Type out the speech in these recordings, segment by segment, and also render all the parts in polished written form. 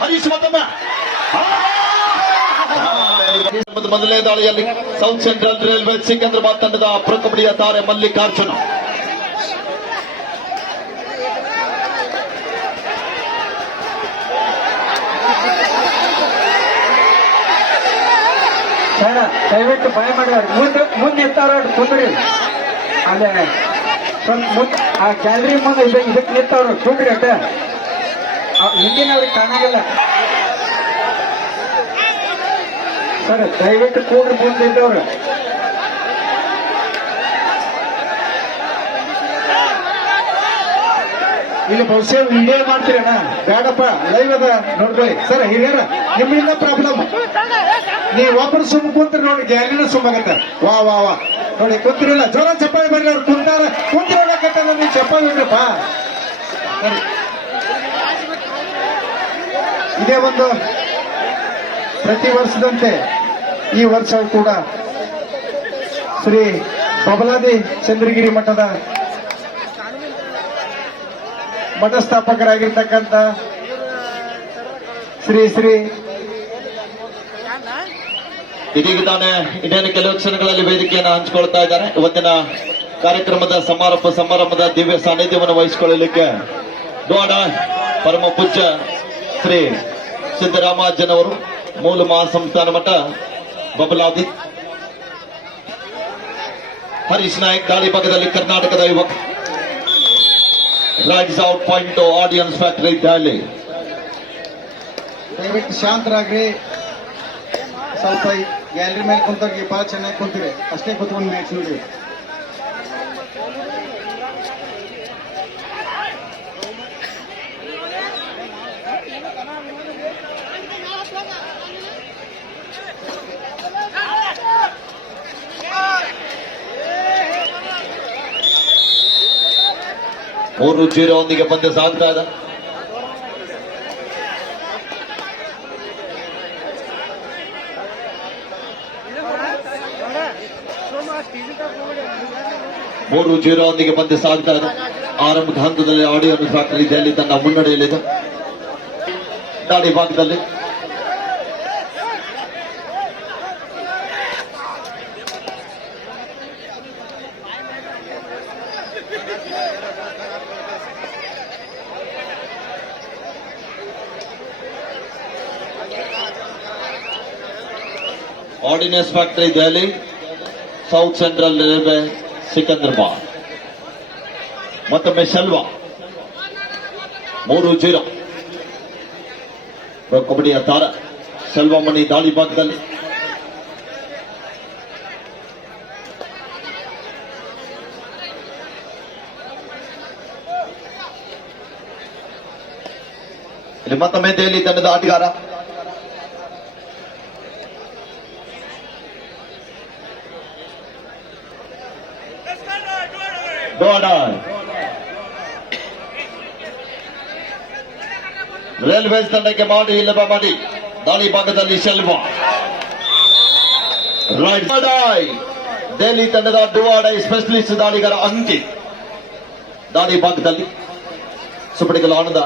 ಹರೀಶ್ ಮತ್ತೊಮ್ಮೆ ಮೊದಲನೇ ದಾಳಿಯಲ್ಲಿ ಸೌತ್ ಸೆಂಟ್ರಲ್ ರೈಲ್ವೆ ಸಿಕಂದ್ರಾಬಾದ್ ತಂಡದ ಪ್ರೊ ಕಬಡ್ಡಿಯ ತಾರೆ ಮಲ್ಲಿಕಾರ್ಜುನ. ದಯವಿಟ್ಟು ಭಯ ಮಾಡಿದಾರೆ ಮುಂದೆ ನಿಂತಾರ ಕುಂದ್ರಿ ಅಲ್ಲೇ ಸ್ವಲ್ಪ ಮುಂದೆ ಆ ಗ್ಯಾಲರಿ ಮುಂದೆ ಇದಕ್ಕೆ ನಿಂತವ್ರು ಕುಂದ್ರಿ ಅಡ್ಡ ಹಿಂದಿನವ್ರಿಗೆ ಕಾಣಾಗಲ್ಲ ಸರ್. ದಯವಿಟ್ಟು ಕೂಡ್ರಿ ಮುಂದೆ ಇದ್ದವ್ರು. ಇಲ್ಲಿ ಬಹುಶಃ ವಿಡಿಯೋ ಮಾಡ್ತೀರಣ್ಣ ಬೇಡಪ್ಪ ಲೈವ್ ಅದ ನೋಡ್ಕೊಳ್ಳಿ ಸರ್. ಹಿರಿಯರ ನಿಮ್ಮಿಂದ ಪ್ರಾಬ್ಲಮ್. ನೀವು ಒಬ್ಬರು ಸುಮ್ಮ ಕುಂತ್ರಿ ನೋಡಿ ಗ್ಯಾಲಿನ ಸುಮ್ಮಾಗತ್ತ. ವಾ ವಾ ವಾ ನೋಡಿ ಕುಂತಿರಲ್ಲ ಜೋರ ಚಪ್ಪಾಳಿ ಬರ್ರಿ. ಅವ್ರು ಕುಂತಾರ ಕುಂತಿರೋಕತ್ತ ನೀವು ಚಪ್ಪಾಳಿ ಬಿಡ್ರಪ್ಪ. ಇದೇ ಒಂದು ಪ್ರತಿ ವರ್ಷದಂತೆ ಈ ವರ್ಷವೂ ಕೂಡ ಶ್ರೀ ಬಬಲಾದಿ ಚಂದ್ರಗಿರಿ ಮಠದ ಮಠ ಸ್ಥಾಪಕರಾಗಿರ್ತಕ್ಕಂಥ ಶ್ರೀ ಇದೀಗ ತಾನೇ ಇನ್ನೇನು ಕೆಲವು ಕ್ಷಣಗಳಲ್ಲಿ ವೇದಿಕೆಯನ್ನು ಹಂಚಿಕೊಳ್ತಾ ಇದ್ದಾರೆ. ಇವತ್ತಿನ ಕಾರ್ಯಕ್ರಮದ ಸಮಾರಂಭದ ದಿವ್ಯ ಸಾನ್ನಿಧ್ಯವನ್ನು ವಹಿಸಿಕೊಳ್ಳಲಿಕ್ಕೆ ದ್ವಾಡ ಪರಮ ಪೂಜ್ಯ ಶ್ರೀ ಸಿದ್ದರಾಮಾಜ್ಜನವರು, ಮೂಲ ಮಹಾಸಂಸ್ಥಾನ ಮಠ ಬಬಲಾದಿ. ಹರೀಶ್ ನಾಯಕ್ ದಾಳಿ ಭಾಗದಲ್ಲಿ ಕರ್ನಾಟಕದ ಯುವಕ. Rights out point audience factory ದಾಳಿ. ದಯವಿಟ್ಟು ಶಾಂತರಾಗ್ರಿ. ಸ್ವಲ್ಪ ಗ್ಯಾಲರಿ ಮೇಲೆ ಕುಂತವ್ರಿಗೆ ಬಹಳ ಚೆನ್ನಾಗಿ ಕುಂತೀರಿ ಅಷ್ಟೇ ಕುತ್ಕೊಂಡು ಮ್ಯಾಚ್ ನೋಡಿ. ಮೂರು 0 ಒಂದಿಗೆ ಪಂದ್ಯ ಸಾಗ್ತಾ ಇದೆ. ಮೂರು 0 ಒಂದಿಗೆ ಪಂದ್ಯ ಸಾಗ್ತಾ ಇದೆ. ಆರಂಭಿಕ ಹಂತದಲ್ಲಿ ಆಡಿಯೋ ಫ್ಯಾಕ್ಟರಿ ದೆಹಲಿ ತನ್ನ ಮುನ್ನಡೆಯಲ್ಲಿದೆ. ದಾಳಿ ಭಾಗದಲ್ಲಿ ordinance factory Delhi, south central railway Secunderabad. ಮತ್ತೊಮ್ಮೆ ಶೆಲ್ವಾ 3-0 ಪ್ರೊ ಕಬಡ್ಡಿಯ ತಾರ ಶೆಲ್ವಾ ಮಣಿ ದಾಳಿ ಭಾಗದಲ್ಲಿ. ಇಲ್ಲಿ ಮತ್ತೊಮ್ಮೆ ದೆಹಲಿ ತಂಡದ ಆಟಗಾರ ರೈಲ್ವೇಸ್ ತಂಡಕ್ಕೆ ಮಾಡಿ ಇಲ್ಲವ ಮಾಡಿ ದಾಳಿ ಭಾಗದಲ್ಲಿ ಶೆಲ್ವಾ. ದೆಹಲಿ ತಂಡದ ಡುವಾಡೈ ಸ್ಪೆಷಲಿಸ್ಟ್ ದಾಳಿಗಾರ ಅಂಕಿತ್ ದಾಳಿ ಭಾಗದಲ್ಲಿ ಸುಪಡಿಗಲ ಆನಂದ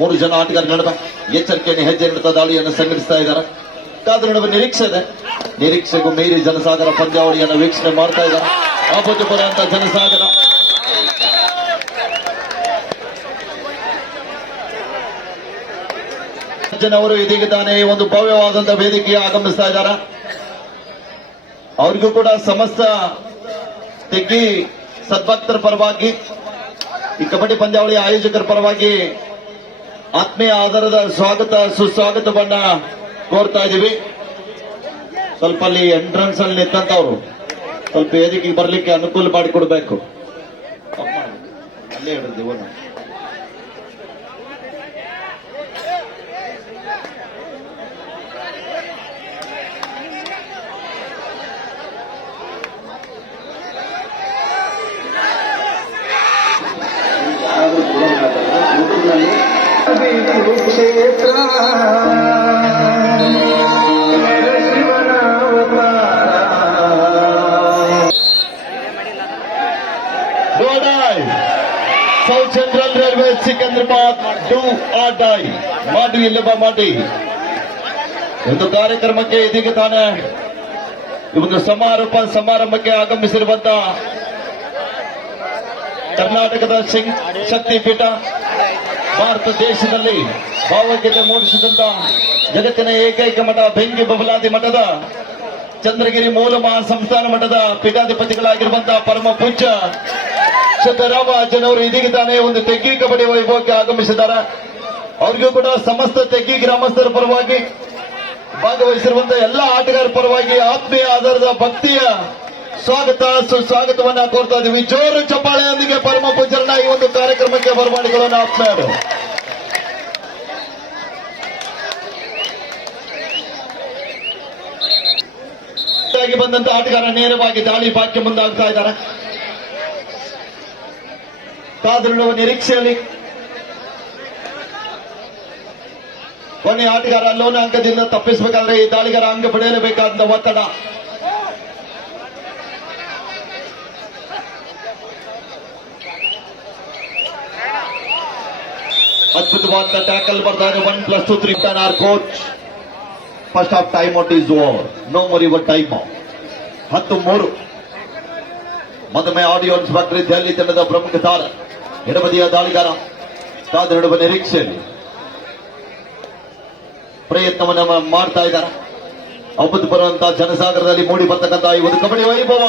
3 ಜನ ಆಟಗಾರ ನಡುವೆ ಎಚ್ಚರಿಕೆಯನ್ನು ಹೆಜ್ಜೆ ಇಡುತ್ತಾ ದಾಳಿಯನ್ನು ಸಂಘಟಿಸ್ತಾ ಇದ್ದಾರೆ. ಕಾದು ನಡುವೆ ನಿರೀಕ್ಷೆ ಇದೆ. ನಿರೀಕ್ಷೆಗೂ ಮೀರಿ ಜನಸಾಗರ ಪಂದ್ಯಾವಳಿಯನ್ನು ವೀಕ್ಷಣೆ ಮಾಡ್ತಾ ಇದ್ದಾರೆ. ಅಭೂತಪೂರ್ವ ಅಂತ ಜನಸಾಗರ. ಜನವರು ಇದೀಗ ತಾನೇ ಒಂದು ಭವ್ಯವಾದಂತಹ ವೇದಿಕೆಗೆ ಆಗಮಿಸ್ತಾ ಇದ್ದಾರೆ. ಅವರಿಗೂ ಕೂಡ ಸಮಸ್ತ ತೆಗ್ಗಿ ಸದ್ಭಕ್ತರ ಪರವಾಗಿ, ಈ ಕಬಡ್ಡಿ ಪಂದ್ಯಾವಳಿಯ ಆಯೋಜಕರ ಪರವಾಗಿ ಆತ್ಮೀಯ ಆಧಾರದ ಸುಸ್ವಾಗತವನ್ನ ಕೋರ್ತಾ ಇದ್ದೀವಿ. ಸ್ವಲ್ಪ ಅಲ್ಲಿ ಎಂಟ್ರೆನ್ಸ್ ಅಲ್ಲಿ ನಿಂತಂತವ್ರು ಸ್ವಲ್ಪ ವೇದಿಕೆಗೆ ಬರ್ಲಿಕ್ಕೆ ಅನುಕೂಲ ಮಾಡಿಕೊಡ್ಬೇಕು. ಅಲ್ಲೇ ಹಿಡಿದು ಕ್ಷೇತ್ರ south central railway Secunderabad do or die, ಮಾಡಿ ಇಲ್ಲವ ಮಾಡಿ. ಒಂದು ಕಾರ್ಯಕ್ರಮಕ್ಕೆ ಇದೀಗ ತಾನೇ ಈ ಒಂದು ಸಮಾರಂಭಕ್ಕೆ ಆಗಮಿಸಿರುವಂತ ಕರ್ನಾಟಕದ ಶಕ್ತಿಪೀಠ, ಭಾರತ ದೇಶದಲ್ಲಿ ಭಾವಗೀತೆ ಮೂಡಿಸಿದಂತ ಜಗತ್ತಿನ ಏಕೈಕ ಮಠ ಬೆಂಕಿ ಬಬಲಾದಿ ಮಠದ ಚಂದ್ರಗಿರಿ ಮೂಲ ಮಹಾಸಂಸ್ಥಾನ ಮಠದ ಪೀಠಾಧಿಪತಿಗಳಾಗಿರುವಂತಹ ಪರಮ ಪೂಜ್ಯ ಸಿದ್ದರಾಮರಾಜನವರು ಇದೀಗ ತಾನೇ ಒಂದು ತೆಗ್ಗಿ ಕಬಡ್ಡಿ ವೈಭವಕ್ಕೆ ಆಗಮಿಸಿದ್ದಾರೆ. ಅವರಿಗೂ ಕೂಡ ಸಮಸ್ತ ತೆಗ್ಗಿ ಗ್ರಾಮಸ್ಥರ ಪರವಾಗಿ, ಭಾಗವಹಿಸಿರುವಂತಹ ಎಲ್ಲ ಆಟಗಾರರ ಪರವಾಗಿ ಆತ್ಮೀಯ ಆಧಾರದ ಭಕ್ತಿಯ ಸುಸ್ವಾಗತವನ್ನ ಕೋರ್ತಾ ಇದ್ದೀವಿ. ಜೋರು ಚಪ್ಪಾಳೆಯೊಂದಿಗೆ ಪರಮ ಪೂಜ್ಯರನ್ನ ಈ ಒಂದು ಕಾರ್ಯಕ್ರಮಕ್ಕೆ ಬರಮಾಡಿಕೊಳ್ಳೋಣ ಆತ್ಮೀಯರು. ಬಂದಂತ ಆಟಗಾರ ನೇರವಾಗಿ ದಾಳಿ ಬಾಕಿ ಮುಂದಾಗ್ತಾ ಇದ್ದಾರೆ. ಕಾದಿರುವ ನಿರೀಕ್ಷೆಯಲ್ಲಿ ಕೊನೆ ಆಟಗಾರ ಲೋನ ಅಂಕದಿಂದ ತಪ್ಪಿಸಬೇಕಾದ್ರೆ ಈ ದಾಳಿಗಾರ ಅಂಕ ಪಡೆಯಲೇಬೇಕಾದ ಒತ್ತಡ. ಅದ್ಭುತವಾದ ಟ್ಯಾಕಲ್ ಬರ್ತಾ ಇದೆ. 1+2 3 ಆರ್ coach. First half time out is over, no more your time out. 10-3. ಮತ್ತೊಮ್ಮೆ ಆಡಿಯನ್ಸ್ ಫ್ಯಾಕ್ಟರಿ ದೆಹಲಿ ತಂಡದ ಪ್ರಮುಖ ತಾರ ಎಡಬದಿಯ ದಾಳಿಗಾರ ಕಾದಿರುವ ನಿರೀಕ್ಷೆಯಲ್ಲಿ ಪ್ರಯತ್ನವನ್ನ ಮಾಡ್ತಾ ಇದ್ದಾರೆ. ಅಭೂತಪೂರ್ವಂತಹ ಜನಸಾಗರದಲ್ಲಿ ಮೂಡಿ ಬರ್ತಕ್ಕಂತಹ ಈ ಒಂದು ಕಬಡ್ಡಿ ವೈಭವ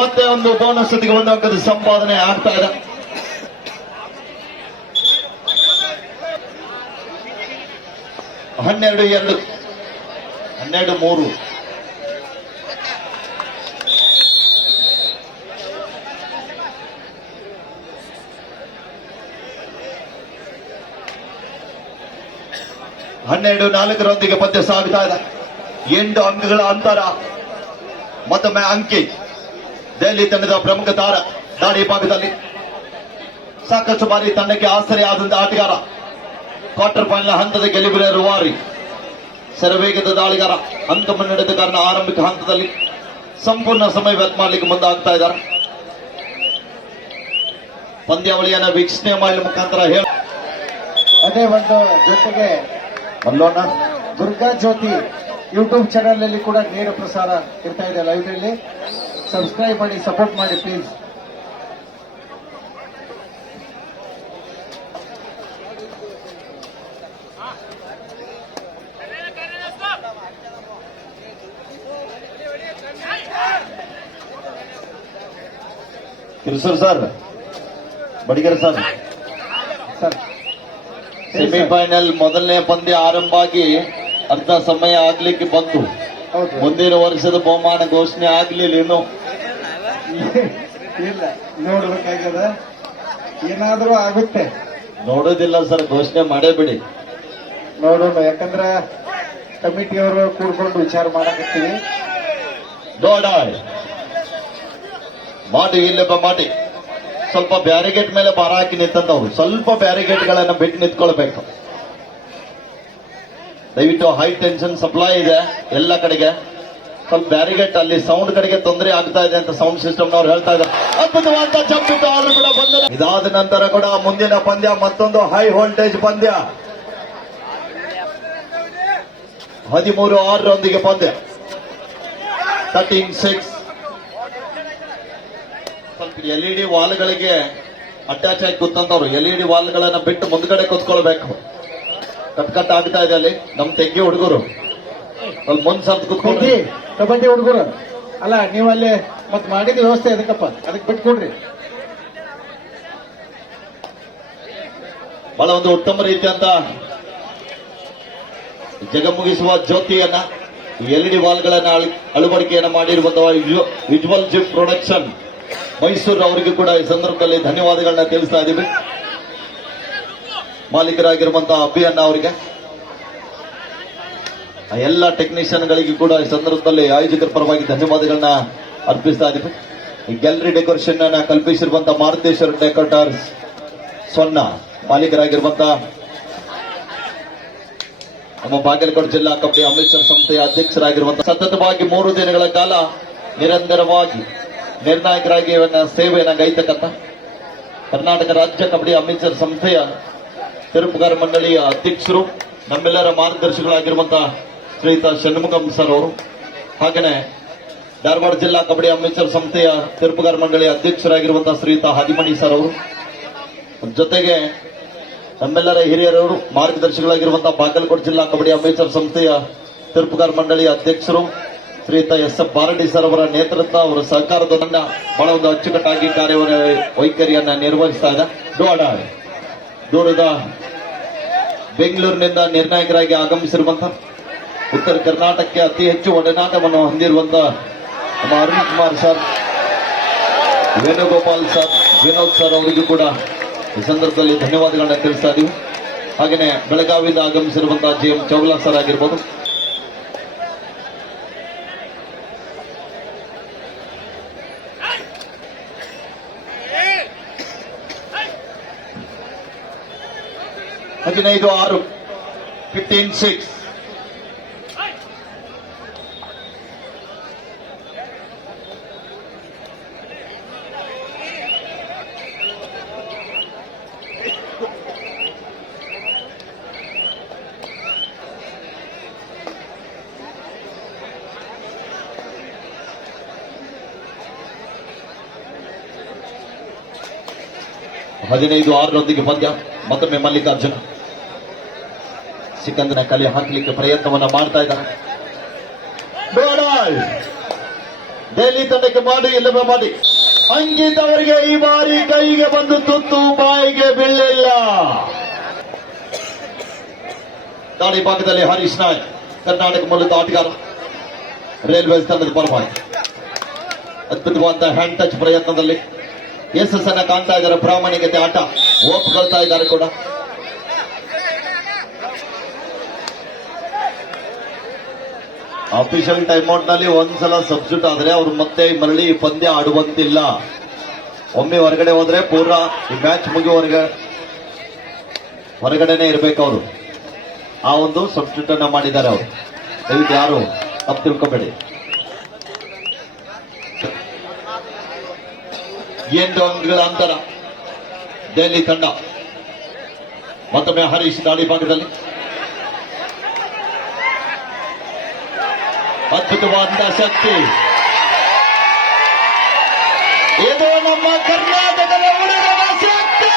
ಮತ್ತೆ ಒಂದು ಬೋನಸ್ ಜೊತೆಗೆ ಒಂದು ಅಂಕದ ಸಂಪಾದನೆ ಆಗ್ತಾ ಇದೆ. ಹನ್ನೆರಡು 12 12-4 ಪಂದ್ಯ ಸಾಗುತ್ತಾ ಇದೆ. 8 ಅಂಕಗಳ ಅಂತರ. ಮತ್ತೊಮ್ಮೆ ಅಂಕಿತ್ ದೆಹಲಿ ತಂಡದ ಪ್ರಮುಖ ತಾರ ದಾಳಿ ಭಾಗದಲ್ಲಿ ಸಾಕಷ್ಟು ಬಾರಿ ತಂಡಕ್ಕೆ ಆಸರೆ ಆದಂತಹ ಆಟಗಾರ, ಕ್ವಾರ್ಟರ್ ಫೈನಲ್ ಹಂತದ ಗೆಲುವಿನ ರೂವಾರಿ, ಶರವೇಗದ ದಾಳಿಗಾರ. ಅಂಕ ಮುನ್ನಡೆದ ಕಾರಣ ಆರಂಭಿಕ ಹಂತದಲ್ಲಿ ಸಂಪೂರ್ಣ ಸಮಯ ವ್ಯರ್ಥ ಮಾಡಲಿಕ್ಕೆ ಮುಂದಾಗ್ತಾ ಇದ್ದಾರೆ. ಪಂದ್ಯಾವಳಿಯನ್ನ ವೀಕ್ಷಣೆ ಮಾಡಲು ಮುಖಾಂತರ ಅದೇ ಒಂದು ಜೊತೆಗೆ ಅಲ್ಲೋಣ ದುರ್ಗಾ ಜ್ಯೋತಿ ಯೂಟ್ಯೂಬ್ ಚಾನೆಲ್ ಅಲ್ಲಿ ಕೂಡ ನೇರ ಪ್ರಸಾರ ಇರ್ತಾ ಇದೆ. ಲೈವ್ ನಲ್ಲಿ ಸಬ್ಸ್ಕ್ರೈಬ್ ಮಾಡಿ, ಸಪೋರ್ಟ್ ಮಾಡಿ please. ಕಿರುಸೂರು sir, Badigere sir, semifinal ಮೊದಲನೇ ಪಂದ್ಯ ಆರಂಭ ಆಗಿ ಅರ್ಧ ಸಮಯ ಆಗ್ಲಿಕ್ಕೆ ಬಂತು. ಹೌದು, ಮುಂದಿನ ವರ್ಷದ ಬಹುಮಾನ ಘೋಷಣೆ ಆಗ್ಲಿಲ್ಲ ಇನ್ನು. ಇಲ್ಲ ನೋಡ್ಬೇಕಾಗ್ಯದ, ಏನಾದ್ರೂ ಆಗುತ್ತೆ. ನೋಡೋದಿಲ್ಲ ಸರ್, ಘೋಷಣೆ ಮಾಡೇ ಬಿಡಿ. ನೋಡೋಣ, ಯಾಕಂದ್ರೆ ಕಮಿಟಿಯವರು ಕೂಡ್ಕೊಂಡು ವಿಚಾರ ಮಾಡಕತ್ತೀವಿ. ದೊಡ್ಡ ಮಾಡಿ ಇಲ್ಲಪ್ಪ ಮಾಡಿ. ಸ್ವಲ್ಪ ಬ್ಯಾರಿಗೇಟ್ ಮೇಲೆ ಭಾರ ಹಾಕಿ ನಿಂತಂತವ್ರು ಸ್ವಲ್ಪ ಬ್ಯಾರಿಗೇಟ್ ಗಳನ್ನ ಬಿಟ್ಟು ನಿಂತ್ಕೊಳ್ಬೇಕು. ದಯವಿಟ್ಟು ಹೈ ಟೆನ್ಷನ್ ಸಪ್ಲೈ ಇದೆ ಎಲ್ಲ ಕಡೆಗೆ. ಸ್ವಲ್ಪ ಬ್ಯಾರಿಗೇಟ್ ಅಲ್ಲಿ ಸೌಂಡ್ ಕಡೆಗೆ ತೊಂದರೆ ಆಗ್ತಾ ಇದೆ ಅಂತ ಸೌಂಡ್ ಸಿಸ್ಟಮ್ ನವ್ರು ಹೇಳ್ತಾ ಇದ್ದಾರೆ. ಅದ್ಭುತವಾದ ಜಂಪ್ ಕೂಡ ಬಂದ. ಇದಾದ ನಂತರ ಕೂಡ ಮುಂದಿನ ಪಂದ್ಯ ಮತ್ತೊಂದು ಹೈ ವೋಲ್ಟೇಜ್ ಪಂದ್ಯ. 13-6 ಪಂದ್ಯ. 13-6. ಸ್ವಲ್ಪ LED ವಾಲ್ಗಳಿಗೆ ಅಟ್ಯಾಚ್ ಆಗಿ ಕೂತಂತವ್ರು LED ವಾಲ್ಗಳನ್ನ ಬಿಟ್ಟು ಮುಂದ್ಗಡೆ ಕೂತ್ಕೊಳ್ಬೇಕು. ಕಟ್ ಆಗ್ತಾ ಇದೆ ಅಲ್ಲಿ ನಮ್ ತೆಗ್ಗಿ ಹುಡುಗರು ಸ್ವಲ್ಪ ಮುಂದ್ ಸರ್ದು ಕೂತ್ಕೊಂಡ್ರಿ. ಕಬಡ್ಡಿ ಹುಡುಗರು ಅಲ್ಲ, ನೀವು ಅಲ್ಲಿ ಮತ್ ಮಾಡಿದ ವ್ಯವಸ್ಥೆ ಅದಕ್ಕಪ್ಪ, ಅದಕ್ಕೆ ಬಿಟ್ಕೊಡ್ರಿ. ಬಹಳ ಒಂದು ಉತ್ತಮ ರೀತಿಯಂತ ಜಗಮುಗಿಸುವ ಜ್ಯೋತಿಯನ್ನ LED ವಾಲ್ಗಳನ್ನ ಅಳವಡಿಕೆಯನ್ನ ಮಾಡಿರುವಂತಹ ವಿಜುವಲ್ ಜಿಪ್ ಪ್ರೊಡಕ್ಷನ್ ಮೈಸೂರು ಅವರಿಗೆ ಕೂಡ ಈ ಸಂದರ್ಭದಲ್ಲಿ ಧನ್ಯವಾದಗಳನ್ನ ತಿಳಿಸ್ತಾ ಇದ್ದೀವಿ. ಮಾಲೀಕರಾಗಿರುವಂತಹ ಅಭಿಯನ್ನ ಅವರಿಗೆ, ಎಲ್ಲ ಟೆಕ್ನಿಷಿಯನ್ಗಳಿಗೆ ಕೂಡ ಈ ಸಂದರ್ಭದಲ್ಲಿ ಆಯೋಜಕರ ಪರವಾಗಿ ಧನ್ಯವಾದಗಳನ್ನ ಅರ್ಪಿಸ್ತಾ ಇದ್ದೀವಿ. ಈ ಗ್ಯಾಲರಿ ಡೆಕೋರೇಷನ್ ಅನ್ನ ಕಲ್ಪಿಸಿರುವಂತಹ ಮಾರುತೇಶ್ವರ ಡೆಕೋರೇಟರ್ಸ್ ಸೊನ್ನ ಮಾಲೀಕರಾಗಿರುವಂತಹ ನಮ್ಮ ಬಾಗಲಕೋಟೆ ಜಿಲ್ಲಾ ಕಬಡ್ಡಿ ಅಮೃತಸರ್ ಸಂಸ್ಥೆಯ ಅಧ್ಯಕ್ಷರಾಗಿರುವಂತಹ ಸತತವಾಗಿ 3 ದಿನಗಳ ಕಾಲ ನಿರಂತರವಾಗಿ ನಿರ್ಣಾಯಕರಾಗಿ ಸೇವೆಯನ್ನು ಗೈತಕ್ಕಂತ ಕರ್ನಾಟಕ ರಾಜ್ಯ ಕಬಡ್ಡಿ ಅಮೇಚರ್ ಸಂಸ್ಥೆಯ ತೀರ್ಪುಗಾರ ಮಂಡಳಿಯ ಅಧ್ಯಕ್ಷರು, ನಮ್ಮೆಲ್ಲರ ಮಾರ್ಗದರ್ಶಿಗಳಾಗಿರುವಂತಹ ಶ್ರೀಯುತ ಷಣ್ಮುಖಂ ಸರ್ ಅವರು, ಹಾಗೆಯೇ ಧಾರವಾಡ ಜಿಲ್ಲಾ ಕಬಡ್ಡಿ ಅಮೇಚರ್ ಸಂಸ್ಥೆಯ ತೀರ್ಪುಗಾರ ಮಂಡಳಿಯ ಅಧ್ಯಕ್ಷರಾಗಿರುವಂತಹ ಶ್ರೀಯುತ ಹಾದಿಮಣಿ ಸರ್ ಅವರು, ಜೊತೆಗೆ ನಮ್ಮೆಲ್ಲರ ಹಿರಿಯರವರು ಮಾರ್ಗದರ್ಶಿಗಳಾಗಿರುವಂತಹ ಬಾಗಲಕೋಟೆ ಜಿಲ್ಲಾ ಕಬಡ್ಡಿ ಅಮೇಚರ್ ಸಂಸ್ಥೆಯ ತೀರ್ಪುಗಾರ ಮಂಡಳಿಯ ಅಧ್ಯಕ್ಷರು ಶ್ರೀಯುತ ಎಸ್ ಎಫ್ ಬಾರಡಿ ಸರ್ ಅವರ ನೇತೃತ್ವ, ಅವರ ಸಹಕಾರದೊಂದಿಗೆ ಬಹಳ ಒಂದು ಅಚ್ಚುಕಟ್ಟಾಗಿ ವೈಖರಿಯನ್ನ ನಿರ್ವಹಿಸ್ತಾ ಇದೆ. ದೂರದ ಬೆಂಗಳೂರಿನಿಂದ ನಿರ್ಣಾಯಕರಾಗಿ ಆಗಮಿಸಿರುವಂತಹ ಉತ್ತರ ಕರ್ನಾಟಕಕ್ಕೆ ಅತಿ ಹೆಚ್ಚು ಒಡನಾಟವನ್ನು ಹೊಂದಿರುವಂತಹ ನಮ್ಮ Arun Kumar sir, Venugopal sir, Vinod sir ಅವರಿಗೂ ಕೂಡ ಈ ಸಂದರ್ಭದಲ್ಲಿ ಧನ್ಯವಾದಗಳನ್ನ ತಿಳಿಸ್ತಾ ಇದೀವಿ. ಹಾಗೆಯೇ ಬೆಳಗಾವಿಯಿಂದ ಆಗಮಿಸಿರುವಂತಹ ಜಿ.ಎಂ. ಚೌಗಲಾ ಸರ್ ಆಗಿರ್ಬೋದು. ಹದಿನೈದು 6 15-6. ಹದಿನೈದು 6 ಪಂದ್ಯ. ಮತ್ತೊಮ್ಮೆ ಮಲ್ಲಿಕಾರ್ಜುನ ಸಿಕಂದನ ಕಲೆ ಹಾಕಲಿಕ್ಕೆ ಪ್ರಯತ್ನವನ್ನ ಮಾಡ್ತಾ ಇದ್ದಾರೆ. ದೆಹಲಿ ತಂಡಕ್ಕೆ ಮಾಡಿ, ಇಲ್ಲವೇ ಮಾಡಿ. ಅಂಕಿತ್ ಅವರಿಗೆ ಈ ಬಾರಿ ಕೈಗೆ ಬಂದು ತುತ್ತು ಬಾಯಿಗೆ ಬೀಳಲಿಲ್ಲ. ದಾಳಿ ಭಾಗದಲ್ಲಿ ಹರೀಶ್ ನಾಯಕ್, ಕರ್ನಾಟಕ ಮೂಲದ ಆಟಗಾರ, ರೈಲ್ವೇಸ್ ತಂಡದ ಪರವಾಗಿ ಅದ್ಭುತವಾದ ಹ್ಯಾಂಡ್ ಟಚ್ ಪ್ರಯತ್ನದಲ್ಲಿ ಯಶಸ್ಸನ್ನ ಕಾಣ್ತಾ ಇದ್ದಾರೆ. ಪ್ರಾಮಾಣಿಕತೆ ಆಟ ಒಪ್ಕೊಳ್ತಾ ಇದ್ದಾರೆ ಕೂಡ. ಅಫಿಷಿಯಲ್ ಟೈಮ್ ಔಟ್ ನಲ್ಲಿ ಒಂದ್ಸಲ ಸಬ್ಸ್ಟಿಟ್ಯೂಟ್ ಆದ್ರೆ ಅವ್ರು ಮತ್ತೆ ಮರಳಿ ಪಂದ್ಯ ಆಡುವಂತಿಲ್ಲ. ಒಮ್ಮೆ ಹೊರಗಡೆ ಹೋದ್ರೆ ಪೂರ್ಣ ಈ ಮ್ಯಾಚ್ ಮುಗಿಯುವವರೆಗೆ ಹೊರಗಡೆನೆ ಇರಬೇಕು ಅವರು. ಆ ಒಂದು ಸಬ್ಸ್ಟಿಟ್ಯೂಟ್ ಅನ್ನ ಮಾಡಿದ್ದಾರೆ ಅವರು. ದಯವಿಟ್ಟು ಯಾರು ತಪ್ಪು ತಿಳ್ಕೊಬೇಡಿ. 8 ಅಂಕಗಳ ಅಂತರ ದೆಹಲಿ ತಂಡ. ಮತ್ತೊಮ್ಮೆ ಹರೀಶ್ ದಾಳಿ ಭಾಗದಲ್ಲಿ ಅದ್ಭುತವಾದಂತಹ ಶಕ್ತಿ. ಇದು ನಮ್ಮ ಕರ್ನಾಟಕದ ಹುಡುಗರ ಶಕ್ತಿ.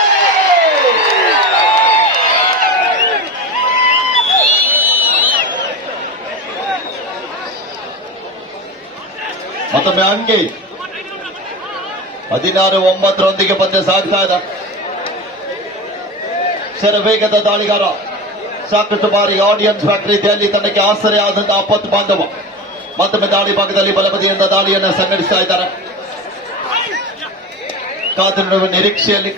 ಮತ್ತೊಮ್ಮೆ ಅಂಕಿ 16-9 ಪಂದ್ಯ ಸಾಗ್ತಾ ಇದೆ. ಶರವೇಗದ ದಾಳಿಗಾರ, ಸಾಕಷ್ಟು ಬಾರಿ ಆಡಿಯನ್ಸ್ ಫ್ಯಾಕ್ಟರಿ ದೆಹಲಿ ತಂಡಕ್ಕೆ ಆಸರೆ ಆದಂತಹ ಅಪ್ಪತ್ತು ಬಾಂಧವ. ಮತ್ತೊಮ್ಮೆ ದಾಳಿ ಭಾಗದಲ್ಲಿ ಬಲಬದಿಯಿಂದ ದಾಳಿಯನ್ನು ಸಂಘಟಿಸ್ತಾ ಇದ್ದಾರೆ. ಕಾತುರುವ ನಿರೀಕ್ಷೆಯಲ್ಲಿ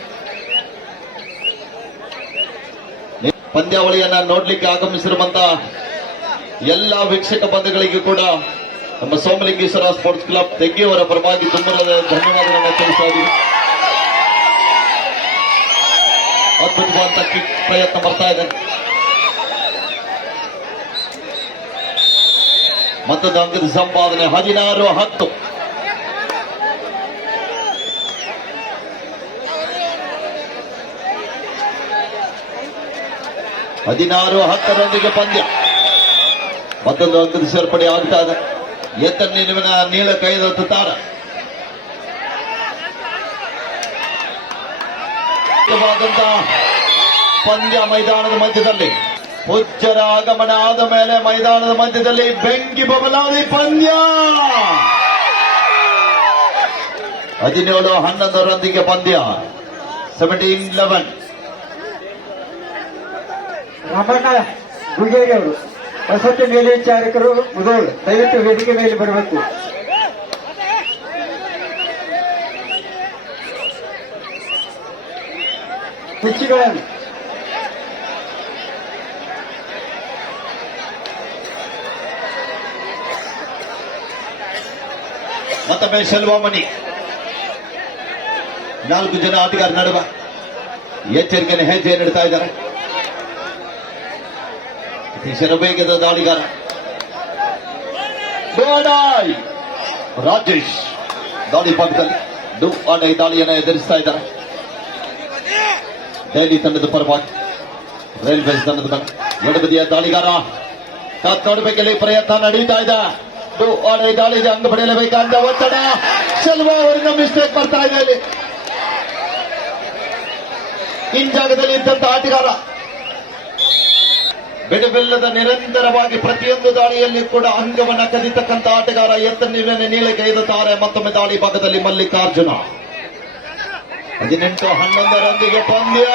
ಪಂದ್ಯಾವಳಿಯನ್ನ ನೋಡ್ಲಿಕ್ಕೆ ಆಗಮಿಸಿರುವಂತಹ ಎಲ್ಲ ವೀಕ್ಷಕ ಬಂಧುಗಳಿಗೂ ಕೂಡ ನಮ್ಮ ಸೋಮಲಿಂಗೇಶ್ವರ ಸ್ಪೋರ್ಟ್ಸ್ ಕ್ಲಬ್ ತೆಗ್ಗಿಯವರ ಪರವಾಗಿ ತುಂಬಾ ಧನ್ಯವಾದಗಳನ್ನು ತಿಳಿಸ್ತಾ ಇದ್ದೀವಿ. ಅದ್ಭುತವಾದ ಕಿಕ್ ಪ್ರಯತ್ನ ಬರ್ತಾ ಇದೆ. ಮತ್ತೊಂದು ಅಂಕದ ಸಂಪಾದನೆ 16-10. ಪಂದ್ಯ. ಮತ್ತೊಂದು ಅಂಕದ ಸೇರ್ಪಡೆ ಆಗ್ತಾ ಇದೆ. ಎತ್ತ ನಿಲುವಿನ ನೀಳ ಕೈದತ್ತಾರ. ಪಂದ್ಯ ಮೈದಾನದ ಮಧ್ಯದಲ್ಲಿ ಹುಚ್ಚರ ಆಗಮನ ಆದ ಮೇಲೆ ಮೈದಾನದ ಮಧ್ಯದಲ್ಲಿ ಬೆಂಕಿ ಬಬಲಾದಿ ಪಂದ್ಯ. 17-11 ಪಂದ್ಯ. 17-11. ರಾಮಣ್ಣ ಗುಗೇರಿ ಅವರು, ವಸತಿ ಮೇಲ್ವಿಚಾರಕರು, ಮುದೋಳ್, ದಯವಿಟ್ಟು ವೇದಿಕೆ ಮೇಲೆ ಬರಬೇಕು. ಕುರ್ಚಿಗಳನ್ನು ಮತ್ತೊಮ್ಮೆ ಶೆಲ್ವಾಮಣಿ 4 ಜನ ಆಟಗಾರ ನಡುವೆ ಎಚ್ಚರಿಕೆಯನ್ನು ಹೆಜ್ಜೆ ನೀಡ್ತಾ ಇದ್ದಾರೆ. ಶರವೇಗದ ದಾಳಿಗಾರ ರಾಜೇಶ್ ದಾಳಿ ಭಾಗದಲ್ಲಿ ಡು ಆಡೈ ದಾಳಿಯನ್ನು ಎದುರಿಸ್ತಾ ಇದ್ದಾರೆ. ದೆಹಲಿ ತಂಡದ ಪರವಾಗಿ ರೈಲ್ವೇಸ್ ತಂಡದ ಬಗ್ಗೆ ಎಡಬದಿಯ ದಾಳಿಗಾರ ನೋಡಬೇಕಲ್ಲಿ ಪ್ರಯತ್ನ ನಡೀತಾ ಇದೆ. ದಾಳಿ ಇದೆ, ಅಂಗ ಪಡೆಯಲೇಬೇಕಂತ ಒತ್ತಡ. ಸೆಲ್ವಾ ಅವರಿಂದ ಮಿಸ್ಟೇಕ್ ಬರ್ತಾ ಇದೆ. ಇಲ್ಲಿ ಹಿಂಜಾಗದಲ್ಲಿ ಇದ್ದಂತ ಆಟಗಾರ ಬಿಡುವಿಲ್ಲದ ನಿರಂತರವಾಗಿ ಪ್ರತಿಯೊಂದು ದಾಳಿಯಲ್ಲಿ ಕೂಡ ಅಂಗವನ್ನು ಕದಿತಕ್ಕಂಥ ಆಟಗಾರ ನೀಳಕ್ಕೆ ಇರುತ್ತಾರೆ. ಮತ್ತೊಮ್ಮೆ ದಾಳಿ ಭಾಗದಲ್ಲಿ ಮಲ್ಲಿಕಾರ್ಜುನ 18-11 ಪಂದ್ಯ.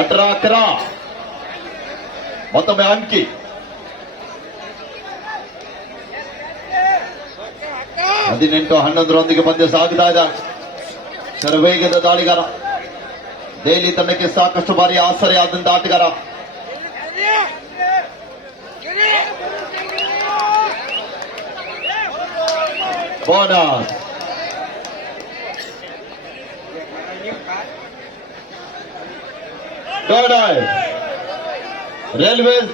ಅಟ್ರಾಕರ ಮತ್ತೊಮ್ಮೆ ಅಂಕಿ 18-11 ಪಂದ್ಯ ಸಾಗುತ್ತಾ ಇದೆ. ಶರವೇಗದ ದಾಳಿಗಾರ ದೆಹಲಿ ತಂಡಕ್ಕೆ ಸಾಕಷ್ಟು ಬಾರಿ ಆಸರೆಯಾದಂತ ಆಟಗಾರ. ಬೋನಸ್ ರೈಲ್ವೇಸ್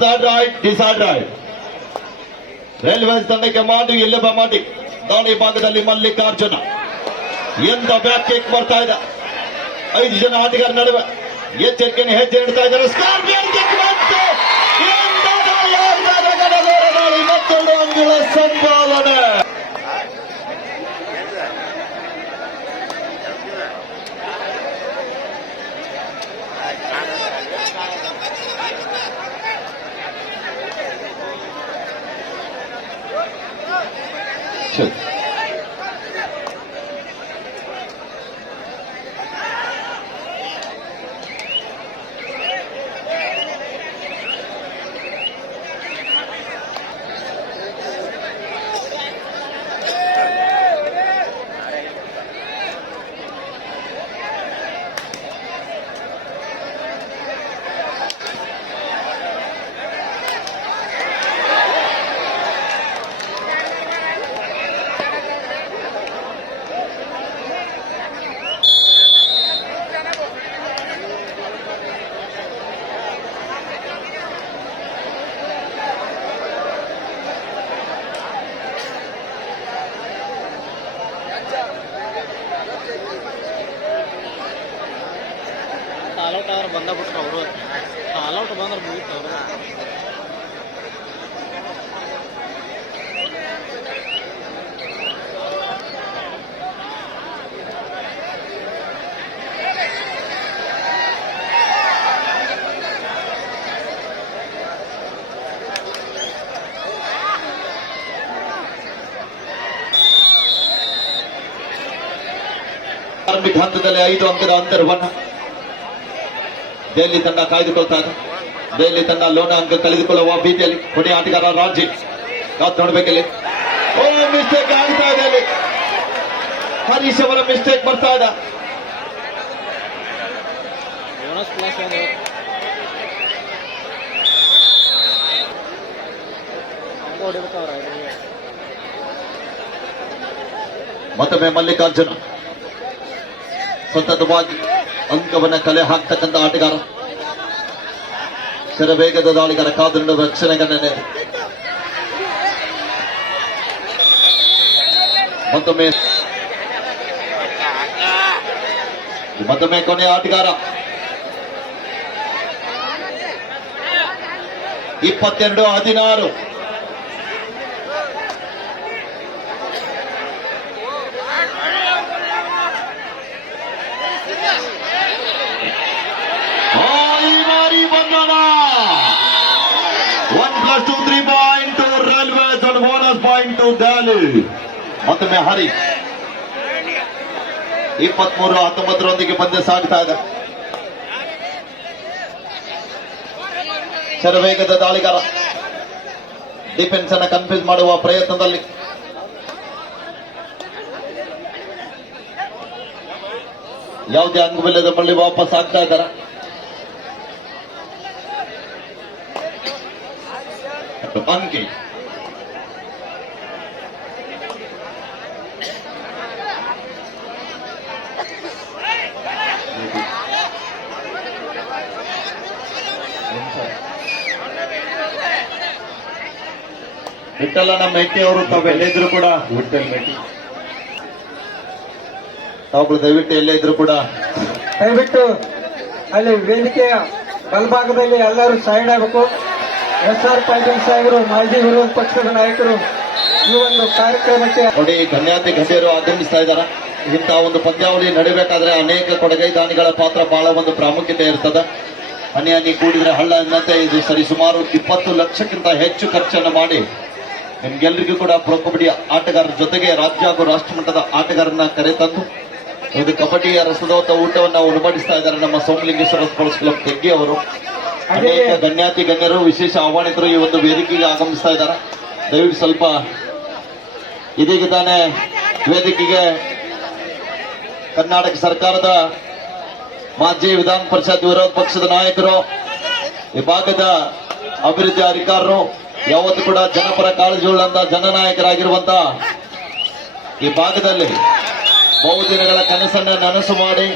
ಡಿಸೈಡ್ ರೈಲ್ವೇಸ್ ತಂಡಕ್ಕೆ ಮಾಡಿ ಇಲ್ಲಬ ಮಾಡಿ ದಾಳಿ ಭಾಗದಲ್ಲಿ ಮಲ್ಲಿಕಾರ್ಜುನ ಎಂತ ಬ್ಯಾಕ್ ಕಿಕ್ ಬರ್ತಾ ಇದೆ. 5 ಜನ ಆಟಗಾರ ನಡುವೆ ಎಚ್ಚರಿಕೆಯನ್ನು ಹೆಜ್ಜೆ ಇಡ್ತಾ ಇದ್ದಾರೆ. ಸ್ಕಾರ್ಪಿಯನ್ ಕಿಕ್ ಬಂತು. ಎಂತ ದಾಳಿ ಆಗ್ತಾ ಇದೆ. ಗಡಗಡ ದಾಳಿ, ಮತ್ತೊಂದು ಅಂಗುಳ ಸಂಪಾದನೆ. ಆಲ್ಔಟ್ ಆದ್ರೆ ಬಂದ ಬಿಟ್ರು ಅವರು. ಆಲ್ಔಟ್ ಬಂದ್ರೆ ಮುಗಿತು ಅವರು. ಆರಂಭಿಕ ಹಂತದಲ್ಲಿ 5 ಅಂಕದ ಅಂತರವನ್ನು ದೆಹಲಿ ತಂಡ ಕಾಯ್ದುಕೊಳ್ತಾ ಇದೆ. ದೆಹಲಿ ತಂಡ ಲೋಣ ಅಂಕ ಕಳೆದುಕೊಳ್ಳುವ ಭೀತಿಯಲ್ಲಿ ಕೊನೆಯ ಆಟಗಾರ ರಾಜಿ ನೋಡ್ಬೇಕಲ್ಲಿ. ಮಿಸ್ಟೇಕ್ ಆಗ್ತಾ ಇದೆ. ಅಲ್ಲಿ ಹರೀಶ್ ಅವರ ಮಿಸ್ಟೇಕ್ ಬರ್ತಾ ಇದೆ. ಬೋನಸ್ ಪ್ಲಸ್ ಹೊಡಿಬೇಕವ್ರ. ಮತ್ತೊಮ್ಮೆ ಮಲ್ಲಿಕಾರ್ಜುನ ಸತತವಾಗಿ ಅಂಕವನ್ನ ಕಲೆ ಹಾಕ್ತಕ್ಕಂಥ ಆಟಗಾರ. ಶರವೇಗದ ದಾಳಿಗಾರ ಕಾದು ನೀಡುವ ರಕ್ಷಣೆಗಣ್ಣನೆ. ಮತ್ತೊಮ್ಮೆ ಕೊನೆಯ ಆಟಗಾರ 22-16. ರೈಲ್ವೇಸ್ ಒಂದು ಬೋನಸ್ ಪಾಯಿಂಟ್ ಟು ದೆಹಲಿ. ಮತ್ತೊಮ್ಮೆ ಹರಿ 23-19 ಪಂದ್ಯ ಸಾಗ್ತಾ ಇದೆ. ಶರವೇಗದ ದಾಳಿಗಾರ ಡಿಫೆನ್ಸ್ ಅನ್ನು ಕನ್ಫ್ಯೂಸ್ ಮಾಡುವ ಪ್ರಯತ್ನದಲ್ಲಿ ಯಾವುದೇ ಅಂಗವಿಲ್ಲದ ಮಳ್ಳಿ ವಾಪಸ್ ಆಗ್ತಾ ಇದ್ದಾರೆ. ಅಂಕಿ ವಿಠಲನ ಮೇಟಿ ಅವರು ತಾವೆಲ್ಲೇ ಇದ್ರು ಕೂಡ ವಿಠಲ್ ಮೇಟಿ ತಾವುಗಳು ದಯವಿಟ್ಟು ಎಲ್ಲೇ ಇದ್ರು ಕೂಡ ದಯವಿಟ್ಟು ಅಲ್ಲಿ ವೇದಿಕೆಯ ಬಲಭಾಗದಲ್ಲಿ ಎಲ್ಲರೂ ಸೈಡ್ ಆಗಬೇಕು. SR ಪಾಟೀಲ್ ಸಾಹೇಬರು ಮಾಜಿ ವಿರೋಧ ಪಕ್ಷದ ನಾಯಕರು ಈ ಒಂದು ಕಾರ್ಯಕ್ರಮಕ್ಕೆ ನೋಡಿ ಗಣ್ಯಾತಿ ಗಣ್ಯರು ಆಗಮಿಸ್ತಾ ಇದ್ದಾರೆ. ಇಂತಹ ಒಂದು ಪಂದ್ಯಾವಳಿ ನಡೀಬೇಕಾದ್ರೆ ಅನೇಕ ಕೊಡುಗೈ ದಾನಿಗಳ ಪಾತ್ರ ಬಹಳ ಒಂದು ಪ್ರಾಮುಖ್ಯತೆ ಇರ್ತದೆ. ಹನಿ ಹನಿ ಕೂಡಿದ್ರೆ ಹಳ್ಳ ಎಂದಂತೆ ಇದು ಸರಿ ಸುಮಾರು 20 ಲಕ್ಷಕ್ಕಿಂತ ಹೆಚ್ಚು ಖರ್ಚನ್ನು ಮಾಡಿ ನಿಮ್ಗೆಲ್ರಿಗೂ ಕೂಡ ಪ್ರೊ ಕಬಡ್ಡಿ ಆಟಗಾರರ ಜೊತೆಗೆ ರಾಜ್ಯ ಹಾಗೂ ರಾಷ್ಟ್ರ ಮಟ್ಟದ ಆಟಗಾರರನ್ನ ಕರೆತಂದು ಇದು ಕಬಡ್ಡಿಯ ರಸದೋತ ಊಟವನ್ನು ಉಣಬಡಿಸ್ತಾ ಇದ್ದಾರೆ ನಮ್ಮ ಸೋಮಲಿಂಗೇಶ್ವರ ಸ್ಪೋರ್ಟ್ಸ್ ಕ್ಲಬ್ ತೆಗ್ಗಿ ಅವರು. ಅನೇಕ ಗಣ್ಯಾತಿ ಗಣ್ಯರು ವಿಶೇಷ ಆಹ್ವಾನಿತರು ಈ ಒಂದು ವೇದಿಕೆಗೆ ಆಗಮಿಸ್ತಾ ಇದ್ದಾರೆ. ದಯವಿಟ್ಟು ಸ್ವಲ್ಪ ಇದೀಗ ತಾನೇ ವೇದಿಕೆಗೆ ಕರ್ನಾಟಕ ಸರ್ಕಾರದ ಮಾಜಿ ವಿಧಾನ ಪರಿಷತ್ ವಿರೋಧ ಪಕ್ಷದ ನಾಯಕರು, ಈ ಭಾಗದ ಅಭಿವೃದ್ಧಿ ಅಧಿಕಾರರು, ಯಾವತ್ತೂ ಕೂಡ ಜನಪರ ಕಾಳಜಿಯುಳ್ಳಂತ ಜನನಾಯಕರಾಗಿರುವಂತ ಈ ಭಾಗದಲ್ಲಿ ಬಹುದಿನಗಳ ಕನಸನ್ನ ನನಸು ಮಾಡಿ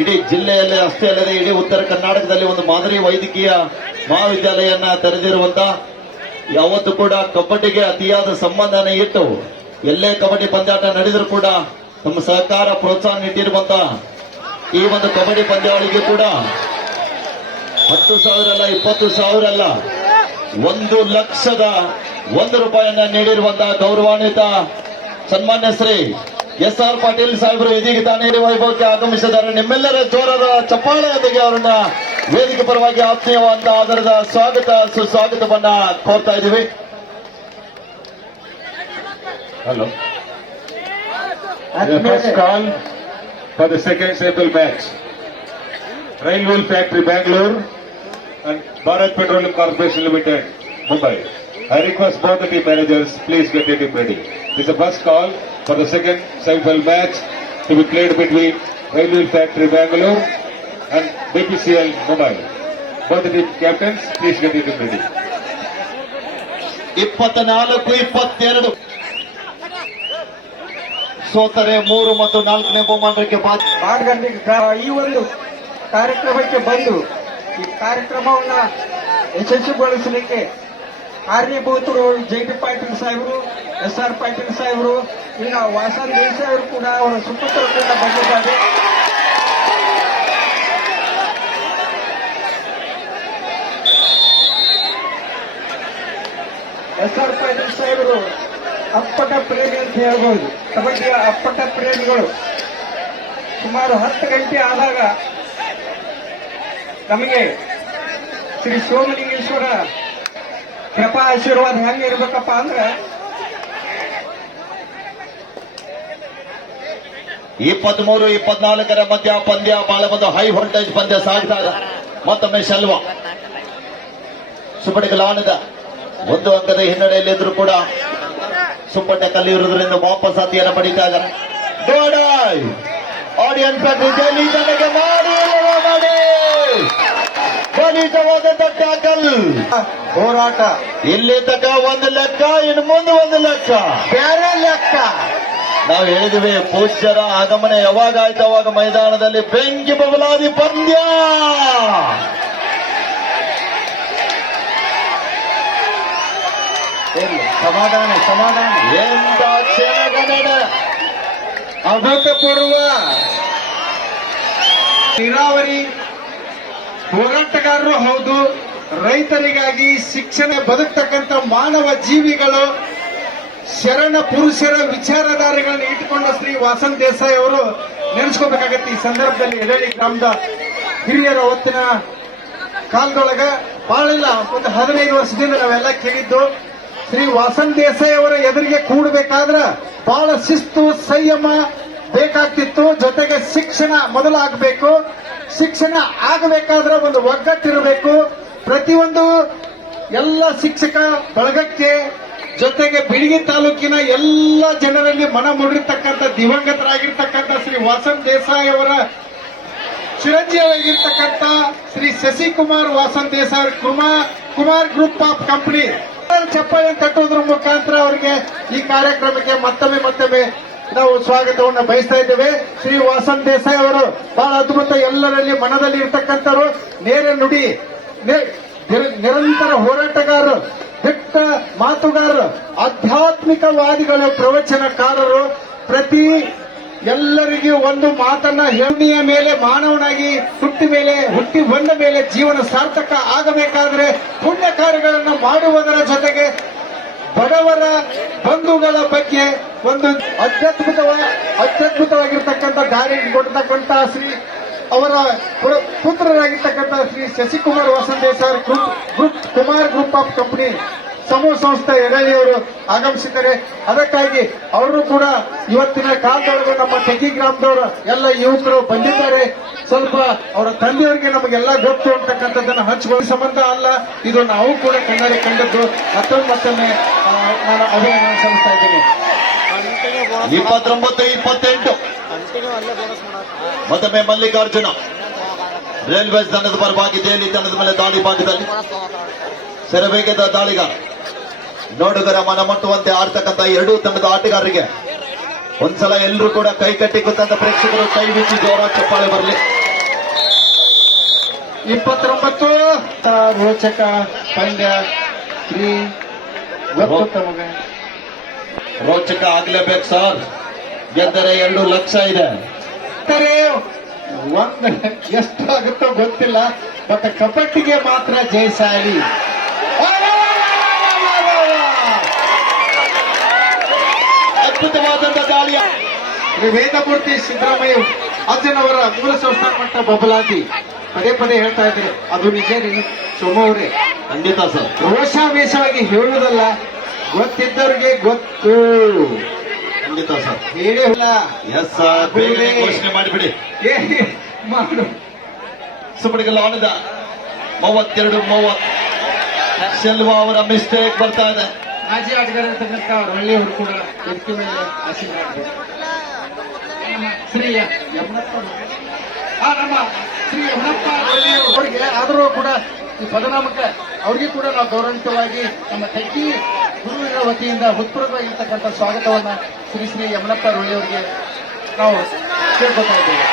ಇಡೀ ಜಿಲ್ಲೆಯಲ್ಲಿ ಅಷ್ಟೇ ಅಲ್ಲದೆ ಇಡೀ ಉತ್ತರ ಕರ್ನಾಟಕದಲ್ಲಿ ಒಂದು ಮಾದರಿ ವೈದ್ಯಕೀಯ ಮಹಾವಿದ್ಯಾಲಯನ್ನ ತೆರೆದಿರುವಂತ, ಯಾವತ್ತೂ ಕೂಡ ಕಬಡ್ಡಿಗೆ ಅತಿಯಾದ ಸಂಬಂಧನ ಇಟ್ಟು ಎಲ್ಲೇ ಕಬಡ್ಡಿ ಪಂದ್ಯಾಟ ನಡೆದರೂ ಕೂಡ ತಮ್ಮ ಸಹಕಾರ ಪ್ರೋತ್ಸಾಹ ನೀಡಿರುವಂತ ಈ ಒಂದು ಕಬಡ್ಡಿ ಪಂದ್ಯಾವಳಿಗೆ ಕೂಡ 10,000 ಅಲ್ಲ 20,000 ಅಲ್ಲ 1,00,001 ರೂಪಾಯಿಯನ್ನ ನೀಡಿರುವಂತಹ ಗೌರವಾನ್ವಿತ ಸನ್ಮಾನ್ಯ ಶ್ರೀ SR ಪಾಟೀಲ್ ಸಾಹೇಬರು ಇದೀಗ ತಾನೇ ವೈಭವಕ್ಕೆ ಆಗಮಿಸಿದ್ದಾರೆ. ನಿಮ್ಮೆಲ್ಲರ ಜೋರರ ಚಪ್ಪಾಳೆಯೊಂದಿಗೆ ಅವರನ್ನ ವೇದಿಕೆ ಪರವಾಗಿ ಆತ್ಮೀಯವಾದ ಆಧಾರದ ಸ್ವಾಗತ ಸುಸ್ವಾಗತವನ್ನ ಕೋರ್ತಾ ಇದ್ದೀವಿ. Hello. The first call for the second sample match. Railway Factory Bangalore and Bharat Petroleum Corporation Limited, Mumbai. I request both the team managers, please get your team ready. This is the first call for the second semi-final match to be played between Railway Factory Bangalore and BPCL Mumbai. Both the team captains, please get your team ready. 24-22 ಸೋತರೆ 3 ಮತ್ತು 4ನೇ ಬಹುಮಾನಕ್ಕೆ ಬಾಡ್ಗಂಡಿಗೆ ಈ ಒಂದು ಕಾರ್ಯಕ್ರಮಕ್ಕೆ ಬಂದು ಈ ಕಾರ್ಯಕ್ರಮವನ್ನ ಯಶಸ್ವಿಗೊಳಿಸಲಿಕ್ಕೆ ಕಾರಣೀಭೂತರು JP Patil ಸಾಹೇಬರು, SR ಪಾಟೀಲ್ ಸಾಹೇಬರು, ಈಗ ವಾಸನ್ ದೇಸಾಯಿ ಅವರು ಕೂಡ ಅವರ ಸುಪುತ್ರರು ಕೂಡ ಬಂದಿದ್ದಾರೆ. SR ಪಾಟೀಲ್ ಸಾಹೇಬರು ಅಪ್ಪಟ ಪ್ರೇಮಿ ಅಂತ ಹೇಳ್ಬೋದು. ಕಬಡ್ಡಿಯ ಅಪ್ಪಟ ಪ್ರೇಮಿಗಳು. ಸುಮಾರು 10 ಗಂಟೆ ಆದಾಗ ನಮಗೆ ಶ್ರೀ ಸೋಮಲಿಂಗೇಶ್ವರ ಕೃಪಾ ಆಶೀರ್ವಾದ ಹೆಂಗೆ ಇರ್ಬೇಕಪ್ಪ ಅಂದ್ರೆ 23-24 ಮಧ್ಯ ಪಂದ್ಯ ಬಹಳ ಒಂದು ಹೈ ವೋಲ್ಟೇಜ್ ಪಂದ್ಯ ಸಾಗ್ತಾ ಇದೆ. ಮತ್ತೊಮ್ಮೆ ಶೆಲ್ವ ಸುಬ್ಬಡಿಗಲಾಣದ 1 ಅಂಕದ ಹಿನ್ನಡೆಯಲ್ಲಿದ್ರು ಕೂಡ ಸುಬ್ಬಟ್ಟೆ ಕಲ್ಲಿರುವುದರಿಂದ ವಾಪಸ್ ಅತಿಯನ್ನು ಪಡೀತಾ ಇದ್ದಾರೆ. ಆಡಿಯನ್ಸ್ ಫ್ಯಾಕ್ಟರಿ ತನಗೆ ಮಾಡಿ ಬಲಿತವಾದಂತ ಟ್ಯಾಕಲ್ ಹೋರಾಟ ಇಲ್ಲಿ ತನಕ 1 ಲೆಕ್ಕ, ಇನ್ನು ಮುಂದೆ 1 ಲೆಕ್ಕ, ಬೇರೆ ಲೆಕ್ಕ. ನಾವು ಹೇಳಿದ್ವಿ ಪೂಜ್ಯರ ಆಗಮನ ಯಾವಾಗ ಆಯ್ತು ಅವಾಗ ಮೈದಾನದಲ್ಲಿ ಬೆಂಕಿ ಬಬಲಾದಿ ಪಂದ್ಯ. ಸಮಾಧಾನ ಸಮಾಧಾನ. ಎಂತ ಕ್ಷಣಗಣನೆ, ಅಭೂತಪೂರ್ವ ನೀರಾವರಿ ಹೋರಾಟಗಾರರು ಹೌದು. ರೈತರಿಗಾಗಿ ಶಿಕ್ಷಣ ಬದುಕ್ತಕ್ಕಂಥ ಮಾನವ ಜೀವಿಗಳು, ಶರಣ ಪುರುಷರ ವಿಚಾರಧಾರೆಗಳನ್ನು ಇಟ್ಟುಕೊಂಡ ಶ್ರೀ ವಾಸನ್ ದೇಸಾಯಿ ಅವರು ನೆನೆಸ್ಕೋಬೇಕಾಗತ್ತೆ. ಈ ಸಂದರ್ಭದಲ್ಲಿ ಎಡಳಿ ಗ್ರಾಮದ ಹಿರಿಯರ ಹೊತ್ತಿನ ಕಾಲದೊಳಗ ಬಾಳಿಲ್ಲ, ಒಂದು 15 ವರ್ಷದಿಂದ ನಾವೆಲ್ಲ ಕೇಳಿದ್ದು ಶ್ರೀ ವಾಸನ್ ದೇಸಾಯಿ ಅವರ ಎದುರಿಗೆ ಕೂಡಬೇಕಾದ್ರ ಬಹಳ ಶಿಸ್ತು ಸಂಯಮ ಬೇಕಾಗ್ತಿತ್ತು. ಜೊತೆಗೆ ಶಿಕ್ಷಣ ಮೊದಲಾಗಬೇಕು. ಶಿಕ್ಷಣ ಆಗಬೇಕಾದ್ರೆ ಒಂದು ಒಗ್ಗಟ್ಟಿರಬೇಕು. ಪ್ರತಿಯೊಂದು ಎಲ್ಲ ಶಿಕ್ಷಕ ಬಳಗಕ್ಕೆ, ಜೊತೆಗೆ ಬಿಳಿಗಿ ತಾಲೂಕಿನ ಎಲ್ಲ ಜನರಲ್ಲಿ ಮನ ಮುಡಿರ್ತಕ್ಕಂಥ ದಿವಂಗತರಾಗಿರ್ತಕ್ಕಂಥ ಶ್ರೀ ವಾಸನ್ ದೇಸಾಯಿ ಅವರ ಚಿರಂಜೀವಿಯಾಗಿರ್ತಕ್ಕಂಥ Shri Shashikumar Vasan Desai Kumar group of company ಚಪ್ಪಾಳೆ ತಟ್ಟುವುದರ ಮುಖಾಂತರ ಅವರಿಗೆ ಈ ಕಾರ್ಯಕ್ರಮಕ್ಕೆ ಮತ್ತೊಮ್ಮೆ ನಾವು ಸ್ವಾಗತವನ್ನು ಬಯಸ್ತಾ ಇದ್ದೇವೆ. ಶ್ರೀ ವಾಸನ್ ದೇಸಾಯಿ ಅವರು ಬಹಳ ಅದ್ಭುತ, ಎಲ್ಲರಲ್ಲಿ ಮನದಲ್ಲಿ ಇರ್ತಕ್ಕಂಥವ್ರು, ನೇರ ನುಡಿ, ನಿರಂತರ ಹೋರಾಟಗಾರರು, ದಿಟ್ಟ ಮಾತುಗಾರರು, ಆಧ್ಯಾತ್ಮಿಕವಾದಿಗಳು, ಪ್ರವಚನಕಾರರು ಪ್ರತಿ ಎಲ್ಲರಿಗೂ ಒಂದು ಮಾತನ್ನ ಹೆಣ್ಣಿಯ ಮೇಲೆ ಮಾನವನಾಗಿ ಹುಟ್ಟಿ ಬಂದ ಮೇಲೆ ಜೀವನ ಸಾರ್ಥಕ ಆಗಬೇಕಾದ್ರೆ ಪುಣ್ಯ ಕಾರ್ಯಗಳನ್ನು ಮಾಡುವುದರ ಜೊತೆಗೆ ಬಡವರ ಬಂಧುಗಳ ಬಗ್ಗೆ ಒಂದು ಅತ್ಯದ್ಭುತವಾಗಿರ್ತಕ್ಕಂಥ ದಾರಿ ಕೊಡ್ತಕ್ಕಂಥ ಶ್ರೀ ಅವರ ಪುತ್ರರಾಗಿರ್ತಕ್ಕಂಥ Shri Shashikumar Vasanteshwar Kumar group of company ಸಮೂಹ ಸಂಸ್ಥೆ ಎಡಳಿಯವರು ಆಗಮಿಸಿದ್ದಾರೆ. ಅದಕ್ಕಾಗಿ ಅವರು ಕೂಡ ಇವತ್ತಿನ ಕಾಲದವರೆಗೂ ನಮ್ಮ ಟೆಕ್ಕಿ ಗ್ರಾಮದವರು ಎಲ್ಲ ಯುವಕರು ಬಂದಿದ್ದಾರೆ. ಸ್ವಲ್ಪ ಅವರ ತಂದೆಯವರಿಗೆ ನಮಗೆಲ್ಲ ಗೊತ್ತು ಅಂತಕ್ಕಂಥದ್ದನ್ನು ಹಂಚಿಕೊಳ್ಳೋ ಸಂಬಂಧ ಅಲ್ಲ, ಇದು ನಾವು ಕೂಡ ಕಣ್ಣಾರೆ ಕಂಡದ್ದು. ಮತ್ತೊಮ್ಮೆ ನಾನು ಅಭಿನಂದನೆ ಸಲ್ಲಿಸ್ತಾ ಇದ್ದೀನಿ. 29-28 ಕಂಟಿನ್ಯೂ ಅಲ್ಲೇ ಬೋನಸ್ ಮಾಡಕ್ಕೆ ಮತ್ತೊಮ್ಮೆ ಮಲ್ಲಿಕಾರ್ಜುನ ರೈಲ್ವೇಸ್ ತಂಡದ ಪರವಾಗಿ ದೆಹಲಿ ತಂಡದ ಮೇಲೆ ದಾಳಿ ಭಾಗದಲ್ಲಿ ಶರವೇಗದ ದಾಳಿಗಾರ ನೋಡುಗರ ಮನ ಮುಟ್ಟುವಂತೆ ಆಡ್ತಕ್ಕಂಥ ಎರಡೂ ತಂಡದ ಆಟಗಾರರಿಗೆ ಒಂದ್ಸಲ ಎಲ್ಲರೂ ಕೂಡ ಕೈ ಕಟ್ಟಿ ಕೂತಂತ ಪ್ರೇಕ್ಷಕರು ಕೈ ಬಿಚ್ಚಿ ಜೋರ ಚಪ್ಪಾಳೆ ಬರಲಿ. 29 ರೋಚಕ ಪಂದ್ಯ ಶ್ರೀ ಗೊತ್ತು ತಮಗೆ. ರೋಚಕ ಆಗ್ಲೇಬೇಕು ಸರ್, ಗೆದ್ದರೆ 2 ಲಕ್ಷ ಇದೆ. ಒಂದು ಎಷ್ಟು ಆಗುತ್ತೋ ಗೊತ್ತಿಲ್ಲ, ಬಟ್ ಕಬಡ್ಡಿಗೆ ಮಾತ್ರ ಜಯಶಾಲಿ. ಅದ್ಭುತವಾದಂತ ದಾಳಿಯ ವೇದಮೂರ್ತಿ ಸಿದ್ದರಾಮಯ್ಯ ಅಜ್ಜನವರ ಮೂಲ ಸಂಸ್ಥಾನ ಮಟ್ಟ ಬಬಲಾದಿ ಪದೇ ಪದೇ ಹೇಳ್ತಾ ಇದ್ರು, ಅದು ನಿಜ ರೀ ಸೋಮವ್ರೆ. ಖಂಡಿತ ಸರ್, ರೋಷಾವೇಶವಾಗಿ ಹೇಳುವುದಲ್ಲ, ಗೊತ್ತಿದ್ದವ್ರಿಗೆ ಗೊತ್ತು, ಖಂಡಿತ ಸರ್. ಹೇಳಿಲ್ಲ. ಎಸ್ ಸರ್, ಬೇಗನೆ ಘೋಷಣೆ ಮಾಡಿಬಿಡಿ. ಮಾಡು. ಸುಪಡಿಗಲ್ ಆನದ 32-30 ಸೆಲ್ವಾ ಅವರ ಮಿಸ್ಟೇಕ್ ಬರ್ತಾ ಇದೆ. ಮಾಜಿ ಆಟಗಾರ ಇರ್ತಕ್ಕಂಥ ಒಳ್ಳೆಯವರು ಕೂಡ ವ್ಯಕ್ತಿ ಮೇಲೆ ಆಶೀರ್ವಾದ. ಶ್ರೀ ಯಮನಪ್ಪ ನಮ್ಮ ಶ್ರೀ ಯಮನಪ್ಪ ಅವರಿಗೆ ಆದರೂ ಕೂಡ ಈ ಪದನಾಮಕ ಅವ್ರಿಗೆ ಕೂಡ ನಾವು ಗೌರವಿತವಾಗಿ ನಮ್ಮ ಟೆಕ್ಕಿ ಗುರುವಿನ ವತಿಯಿಂದ ಹೃತ್ಪೂರ್ವವಾಗಿರ್ತಕ್ಕಂಥ ಸ್ವಾಗತವನ್ನ ಶ್ರೀ ಯಮನಪ್ಪ ಅವರಿಗೆ ನಾವು ಕೇಳ್ಕೊತಾ ಇದ್ದೇವೆ.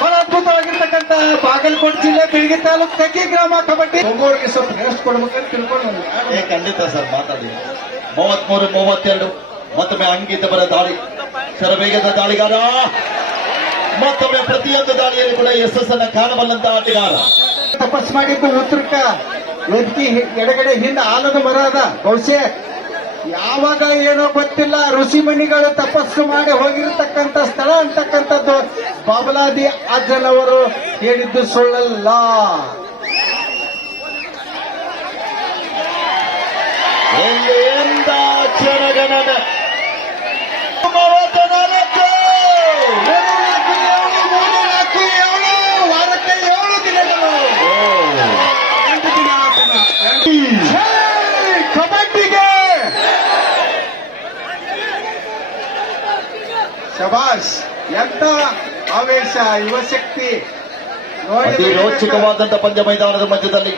ಬಹಳ ಅದ್ಭುತವಾಗಿರ್ತಕ್ಕಂಥ ಬಾಗಲಕೋಟೆ ಜಿಲ್ಲೆ ಬೀಳಗಿ ತಾಲೂಕು ಟೆಕ್ಕಿ ಗ್ರಾಮ ಕಬಡ್ಡಿ ಒಬ್ಬರಿಗೆ ಸ್ವಲ್ಪ ರೆಸ್ಟ್ ಕೊಡ್ಬೇಕಂತ ತಿಳ್ಕೊಂಡು ಖಂಡಿತ ಸರ್, ಮಾತಾಡಿ. 33-32 ಮತ್ತೊಮ್ಮೆ ಅಂಕಿತ ಬರ ದಾಳಿ, ಶರವೇಗದ ದಾಳಿಗಾರ ಮತ್ತೊಮ್ಮೆ ಪ್ರತಿಯೊಂದು ದಾಳಿಯಲ್ಲಿ ಕೂಡ ಯಶಸ್ಸನ್ನ ಕಾಣಬಲ್ಲಂತ ಆಟಗಾರ. ತಪಸ್ ಮಾಡಿದ್ದು ಉತ್ತರಕ್ಕ ವೇದಿಕೆ ಎಡಗಡೆ ಹಿಂದೆ ಆಲದ ಮರ ಅದ. ಬಹುಶಃ ಯಾವಾಗ ಏನೋ ಗೊತ್ತಿಲ್ಲ, ಋಷಿಮಣಿಗಳು ತಪಸ್ಸು ಮಾಡಿ ಹೋಗಿರತಕ್ಕಂಥ ಸ್ಥಳ ಅಂತಕ್ಕಂಥದ್ದು ಬಾಬಲಾದಿ ಅಜ್ಜನವರು ಹೇಳಿದ್ದು ಸುಳ್ಳಲ್ಲ. ಎಲ್ಲಿಂದ ಜನಗಣನ 34, ವಾರಕ್ಕೆ 7 ದಿನಗಳು. 8 ದಿನ ಕಬಡ್ಡಿಗೆ ಶಬಾಷ್. ಎಂತ ಆವೇಶ, ಯುವಶಕ್ತಿ ಅತಿ ರೋಚಕವಾದಂತ ಪಂದ್ಯ ಮೈದಾನದ ಮಧ್ಯದಲ್ಲಿ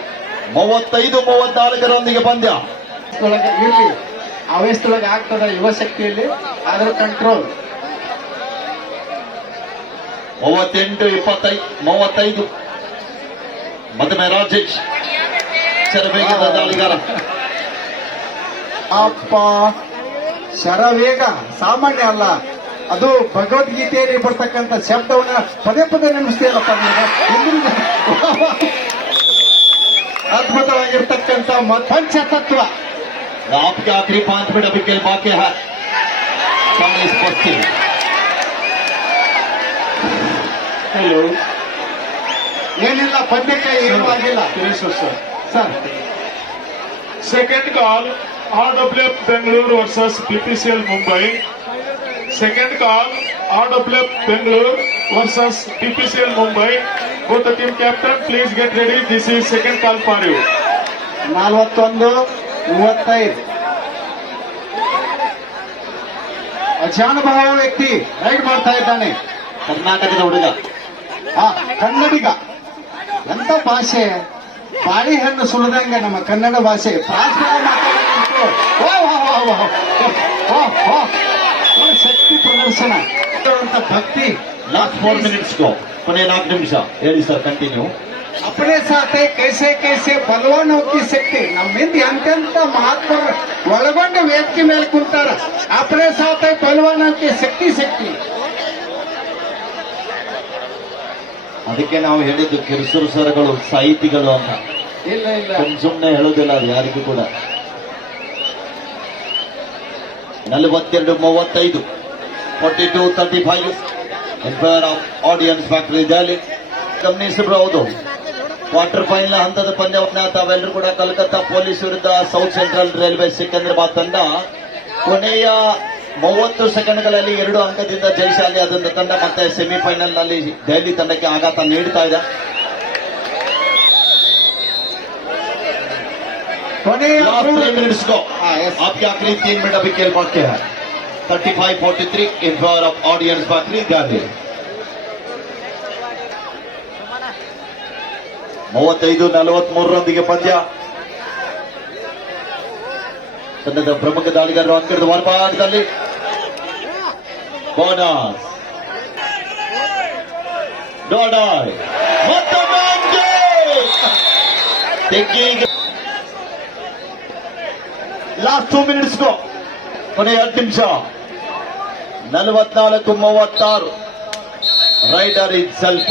35-34 ಪಂದ್ಯ. ಇರ್ಲಿ, ಆವೇಶದೊಳಗೆ ಆಗ್ತದ ಯುವಶಕ್ತಿಯಲ್ಲಿ, ಆದ್ರೂ ಕಂಟ್ರೋಲ್. 38-35 ಮತ್ತೊಮ್ಮೆ ರಾಜೇಶ್ ಶರವೇಗದ ದಾಳಿಗಾರ. ಅಪ್ಪ, ಶರವೇಗ ಸಾಮಾನ್ಯ ಅಲ್ಲ, ಅದು ಭಗವದ್ಗೀತೆಯಲ್ಲಿ ಬರ್ತಕ್ಕಂಥ ಶಬ್ದವನ್ನ ಪದೇ ಪದೇ ನೆನಪಿಸ್ತೀರಪ್ಪ ನೀವು. ಅದ್ಭುತವಾಗಿರ್ತಕ್ಕಂಥ ಪಂಚತತ್ವ. आपके आखिरी 5 मिनट अभी खेल बाकी है. सामने स्पष्टी. ಹಲೋ, ಏನಿಲ್ಲ, ಪಂದ್ಯಕ್ಕೆ ಏನೂ ಆಗಿಲ್ಲ sir. Second call, RWF Bangalore versus BPCL Mumbai. Second call, RWF Bangalore versus BPCL Mumbai. Both the team captain, please get ready. This is second call for you. 41-35 ಅಜಾನುಭಾವ ವ್ಯಕ್ತಿ ರೈಡ್ ಮಾಡ್ತಾ ಇದ್ದಾನೆ. ಕರ್ನಾಟಕದ ಹುಡುಗ, ಕನ್ನಡಿಗ. ಎಂತ ಭಾಷೆ, ಬಾಳೆಹಣ್ಣು ಸುಳಿದಂಗ ನಮ್ಮ ಕನ್ನಡ ಭಾಷೆ. ಶಕ್ತಿ ಪ್ರದರ್ಶನ, ಭಕ್ತಿ. ಲಾಸ್ಟ್ 4 minutes ಗೋ, ಕೊನೆ 4 ನಿಮಿಷ. ಹೇಳಿ ಸರ್, ಕಂಟಿನ್ಯೂ. अपने साथ है कैसे कैसे ಬಲವಾನ್ की ಶಕ್ತಿ ನಮ್ಮಿಂದ ಎಂತೆಂತ ಮಹಾತ್ಮರ ಒಳಗೊಂಡ ವ್ಯಕ್ತಿ ಮೇಲೆ ಕುಂತಾರ अपने साथ है ಬಲವಾನ್ की ಶಕ್ತಿ ಅದಕ್ಕೆ ನಾವು ಹೇಳಿದ್ದು ಕಿರುಸುರು ಸ್ವರಗಳು ಸಾಹಿತಿಗಳು ಅಂತ. ಇಲ್ಲ ಇಲ್ಲ ಸುಮ್ಮನೆ ಹೇಳೋದಿಲ್ಲ ಅದು ಯಾರಿಗೂ ಕೂಡ. 42-35 42-35 in favor of Audience Factory Delhi. ಗಮನಿಸಬಹುದು ಕ್ವಾರ್ಟರ್ ಫೈನಲ್ ಹಂತದ ಪಂದ್ಯವನ್ನ ತಾವೆಲ್ಲರೂ ಕೂಡ ಕಲ್ಕತ್ತಾ ಪೊಲೀಸ್ ವಿರುದ್ಧ ಸೌತ್ ಸೆಂಟ್ರಲ್ ರೈಲ್ವೆ ಸಿಕಂದ್ರಾಬಾದ್ ತಂಡ ಕೊನೆಯ 30 ಸೆಕೆಂಡ್ಗಳಲ್ಲಿ 2 ಅಂಕದಿಂದ ಜಯಶಾಲಿ ಆದಂತ ತಂಡ ಮತ್ತೆ ಸೆಮಿಫೈನಲ್ ನಲ್ಲಿ ದೆಹಲಿ ತಂಡಕ್ಕೆ ಆಘಾತ ನೀಡ್ತಾ ಇದೆ. ಕೊನೆಯ Last 3 minutes go. yes. आपके आखिरी 3 मिनट अभी खेल बाकी है. 35-43 in favor of Audience Factory Delhi. 35-43 ಪಂದ್ಯ. ತಂಡದ ಪ್ರಮುಖ ದಾಳಿಗಾರರು ಅಂಕಣದ ಹೊರಭಾಗದಲ್ಲಿ ಬೋನಸ್ ಡೋಡಾಯ್ ಮತ್ತೊಮ್ಮೆ ಲಾಸ್ಟ್ 2 minutes ಗೋ. ಕೊನೆಯ 2 ನಿಮಿಷ. 44-36 ರೈಡರ್ ಇನ್ ಸ್ವಲ್ಪ